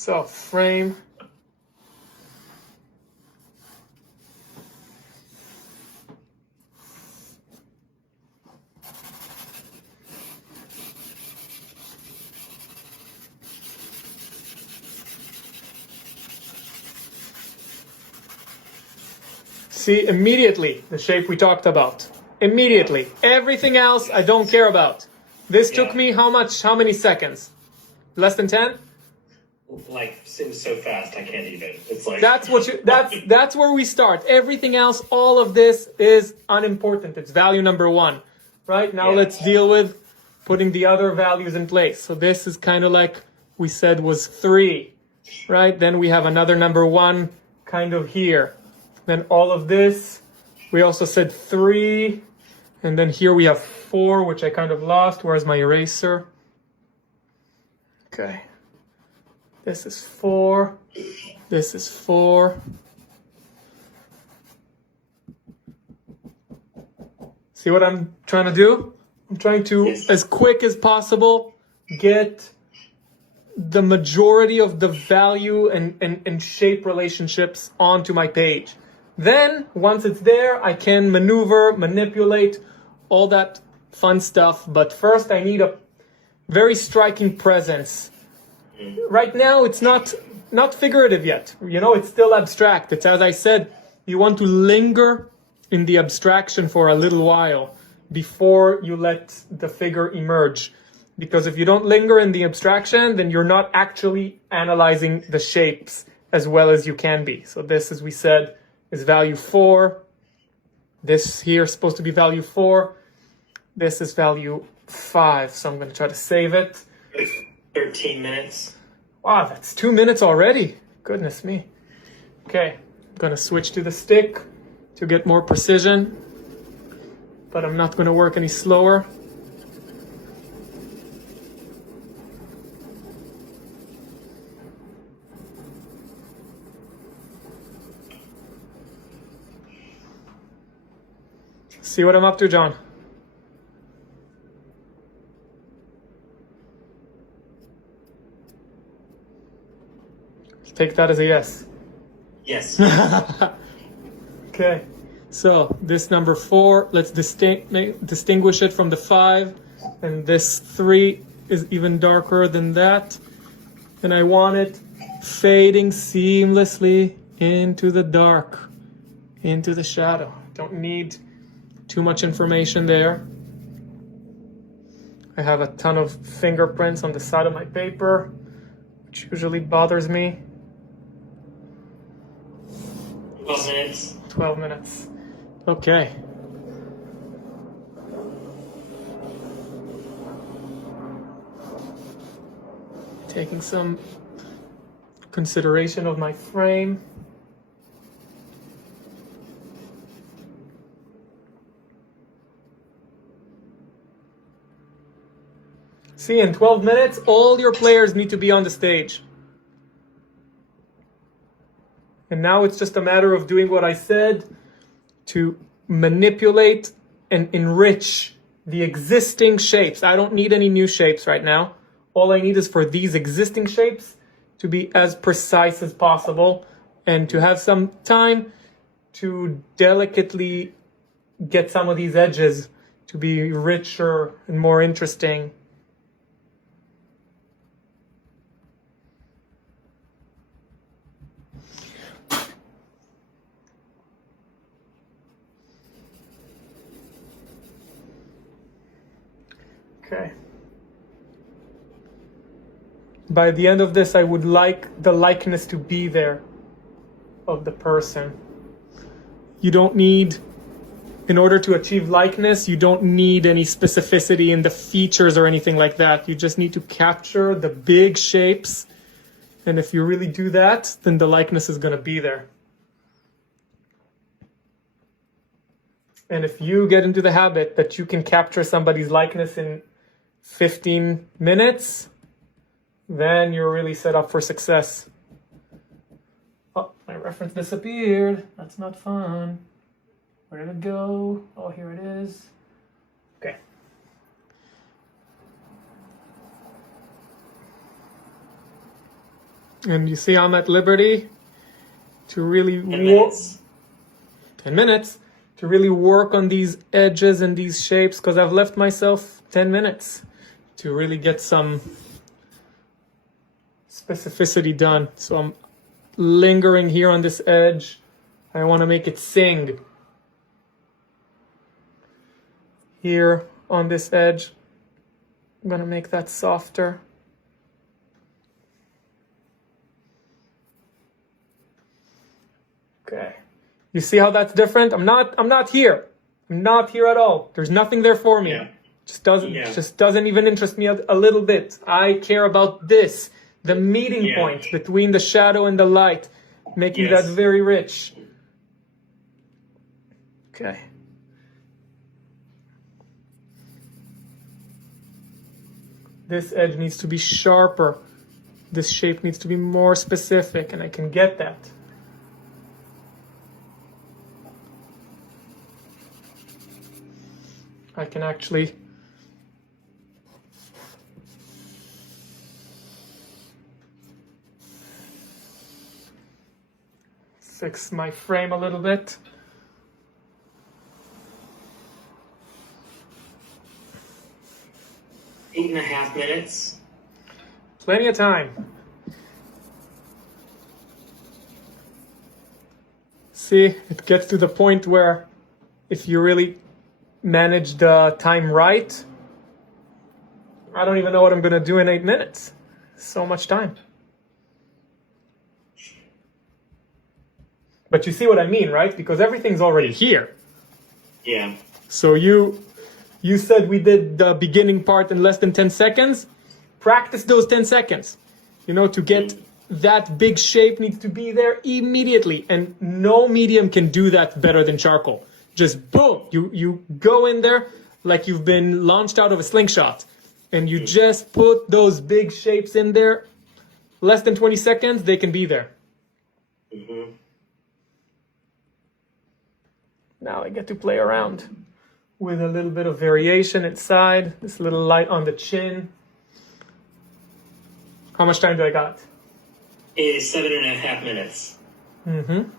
So frame. See, immediately, the shape we talked about. Immediately. Everything else I don't care about. This took me how many seconds? Less than 10? Like, it was so fast, I can't even. It's like... That's where we start. Everything else, all of this is unimportant. It's value number 1. Right? Now let's deal with putting the other values in place. So this is kind of like we said was 3. Right? Then we have another number 1 kind of here. Then all of this, we also said 3. And then here we have 4, which I kind of lost. Where's my eraser? Okay. This is 4. This is 4. See what I'm trying to do? I'm trying to, as quick as possible, get the majority of the value and shape relationships onto my page. Then, once it's there, I can maneuver, manipulate, all that fun stuff. But first, I need a very striking presence. Right now, it's not figurative yet. You know, it's still abstract. It's, as I said, you want to linger in the abstraction for a little while before you let the figure emerge. Because if you don't linger in the abstraction, then you're not actually analyzing the shapes as well as you can be. So this, as we said, is value 4. This here is supposed to be value 4. This is value 5. So I'm going to try to save it. 13 minutes. Wow, that's 2 minutes already. Goodness me. Okay, I'm going to switch to the stick to get more precision. But I'm not going to work any slower. See what I'm up to, John? Take that as a yes. Yes. Okay, so this number 4, let's distinguish it from the 5, and this 3 is even darker than that, and I want it fading seamlessly into the dark, into the shadow. Don't need too much information there. I have a ton of fingerprints on the side of my paper, which usually bothers me. 12 minutes. 12 minutes. Okay. Taking some consideration of my frame. See, in 12 minutes, all your players need to be on the stage. And now it's just a matter of doing what I said to manipulate and enrich the existing shapes. I don't need any new shapes right now. All I need is for these existing shapes to be as precise as possible and to have some time to delicately get some of these edges to be richer and more interesting. Okay. By the end of this, I would like the likeness to be there of the person. You don't need, in order to achieve likeness, you don't need any specificity in the features or anything like that. You just need to capture the big shapes. And if you really do that, then the likeness is going to be there. And if you get into the habit that you can capture somebody's likeness in 15 minutes, then you're really set up for success. Oh, my reference disappeared. That's not fun. Where did it go? Oh, here it is. Okay. And you see I'm at liberty to really 10 minutes. 10 minutes to really work on these edges and these shapes, because I've left myself 10 minutes to really get some specificity done. So I'm lingering here on this edge. I want to make it sing. Here on this edge, I'm going to make that softer. Okay. You see how that's different? I'm not here. I'm not here at all. There's nothing there for me. Yeah. Just doesn't even interest me a little bit. I care about this, the meeting point between the shadow and the light, making that very rich. Okay. This edge needs to be sharper. This shape needs to be more specific, and I can get that. I can actually fix my frame a little bit. Eight and a half minutes. Plenty of time. See, it gets to the point where if you really manage the time right, I don't even know what I'm going to do in 8 minutes. So much time. But you see what I mean, right? Because everything's already here. Yeah. So you said we did the beginning part in less than 10 seconds. Practice those 10 seconds. You know, to get that big shape needs to be there immediately. And no medium can do that better than charcoal. Just boom, you go in there like you've been launched out of a slingshot. And you just put those big shapes in there. Less than 20 seconds, they can be there. Mm-hmm. Now I get to play around with a little bit of variation inside. This little light on the chin. How much time do I got? It is 7.5 minutes. Mm-hmm.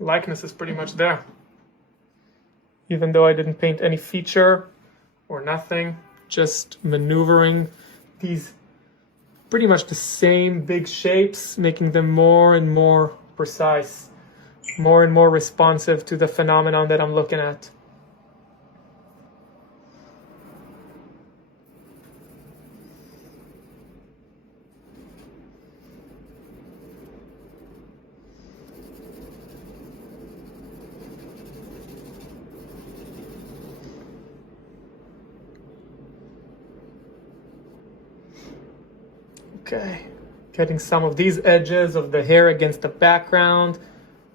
Likeness is pretty much there. Even though I didn't paint any feature or nothing, just maneuvering these pretty much the same big shapes, making them more and more precise, more and more responsive to the phenomenon that I'm looking at. Okay, getting some of these edges of the hair against the background.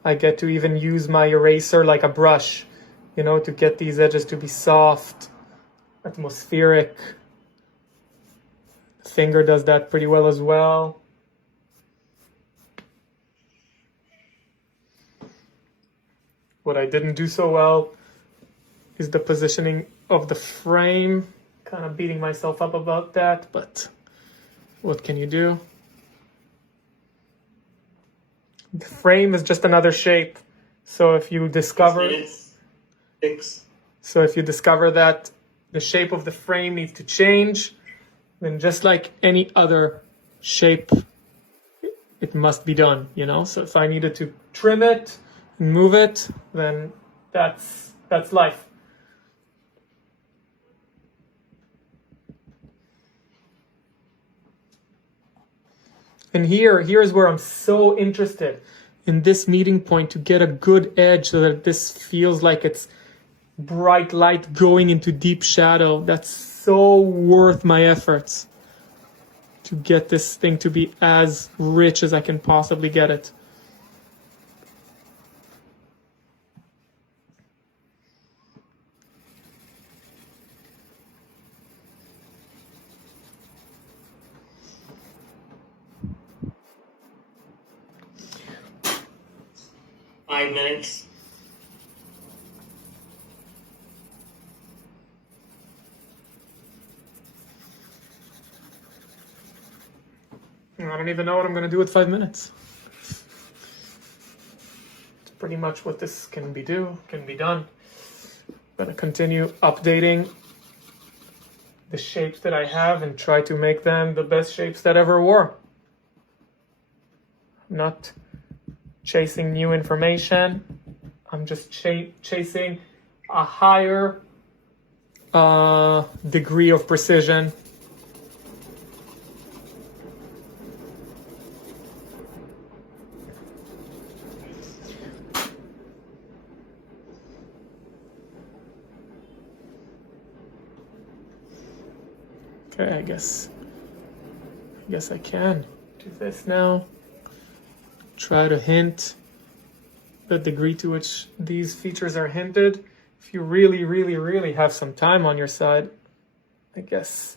I get to even use my eraser like a brush, you know, to get these edges to be soft, atmospheric. The finger does that pretty well as well. What I didn't do so well is the positioning of the frame. Kind of beating myself up about that, but what can you do? The frame is just another shape. So if you discover 6 minutes. 6. So if you discover that the shape of the frame needs to change, then just like any other shape, it must be done, you know? So if I needed to trim it and move it, then that's life. And here's where I'm so interested in this meeting point to get a good edge so that this feels like it's bright light going into deep shadow. That's so worth my efforts to get this thing to be as rich as I can possibly get it. Five minutes. I don't even know what I'm going to do with 5 minutes. It's pretty much what this can be done. I'm going to continue updating the shapes that I have and try to make them the best shapes that ever were. I'm not chasing new information. I'm just chasing a higher degree of precision. Okay, I guess I can do this now. Try to hint the degree to which these features are hinted. If you really have some time on your side, I guess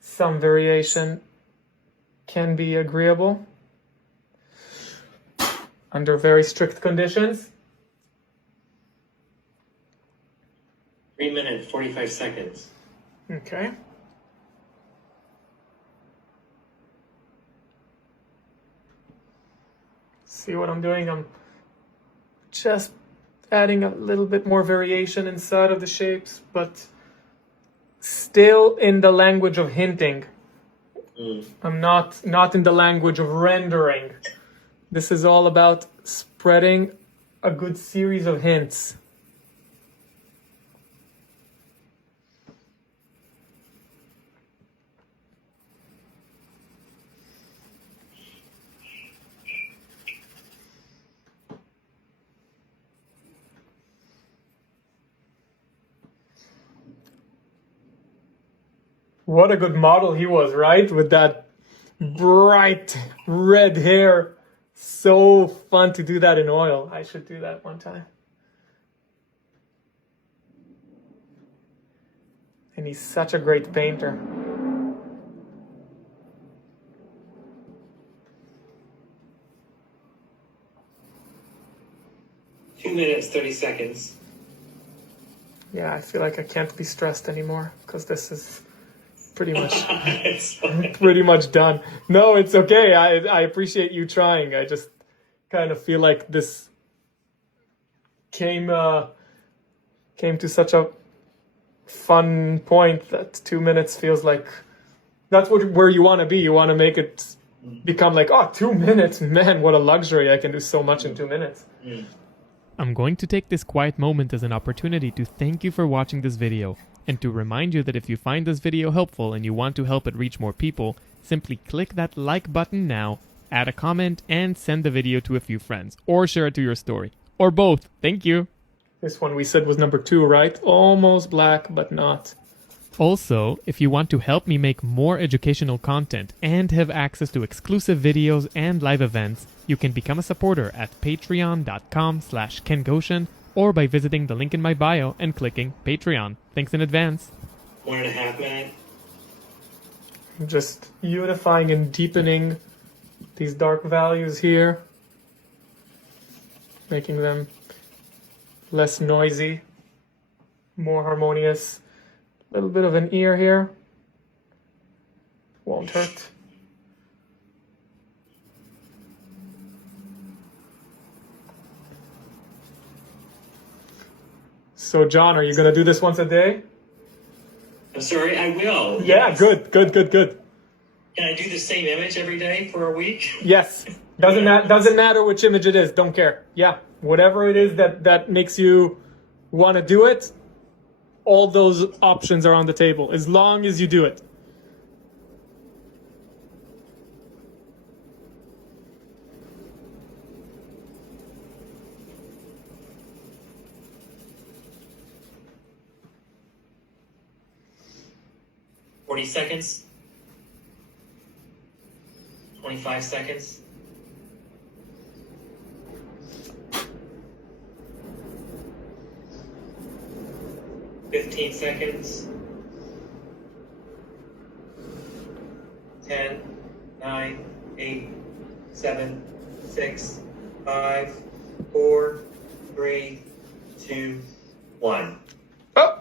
some variation can be agreeable under very strict conditions. 3 minutes, 45 seconds. Okay. See what I'm doing? I'm just adding a little bit more variation inside of the shapes, but still in the language of hinting. I'm not in the language of rendering. This is all about spreading a good series of hints. What a good model he was, right? With that bright red hair. So fun to do that in oil. I should do that one time. And he's such a great painter. Two minutes, 30 seconds. Yeah, I feel like I can't be stressed anymore because this is pretty much done. No, it's okay. I appreciate you trying. I just kind of feel like this came to such a fun point that 2 minutes feels like that's where you want to be. You want to make it become like, 2 minutes, man, what a luxury. I can do so much in 2 minutes. I'm going to take this quiet moment as an opportunity to thank you for watching this video, and to remind you that if you find this video helpful and you want to help it reach more people, simply click that like button now, add a comment, and send the video to a few friends, or share it to your story, or both. Thank you! This one we said was number 2, right? Almost black, but not. Also, if you want to help me make more educational content and have access to exclusive videos and live events, you can become a supporter at patreon.com/KenGoshen or by visiting the link in my bio and clicking Patreon. Thanks in advance. 1.5 minutes. Just unifying and deepening these dark values here, making them less noisy, more harmonious. A little bit of an ear here. Won't hurt. So, John, are you going to do this once a day? I'm sorry, I will. Yeah, Yes. good. Can I do the same image every day for a week? Yes. Doesn't matter which image it is. Don't care. Yeah. Whatever it is that makes you want to do it, all those options are on the table, as long as you do it. $40 seconds. 25 seconds. 15 seconds. 10, 9, 8, 7, 6, 5, 4, 3, 2, 1. Oh!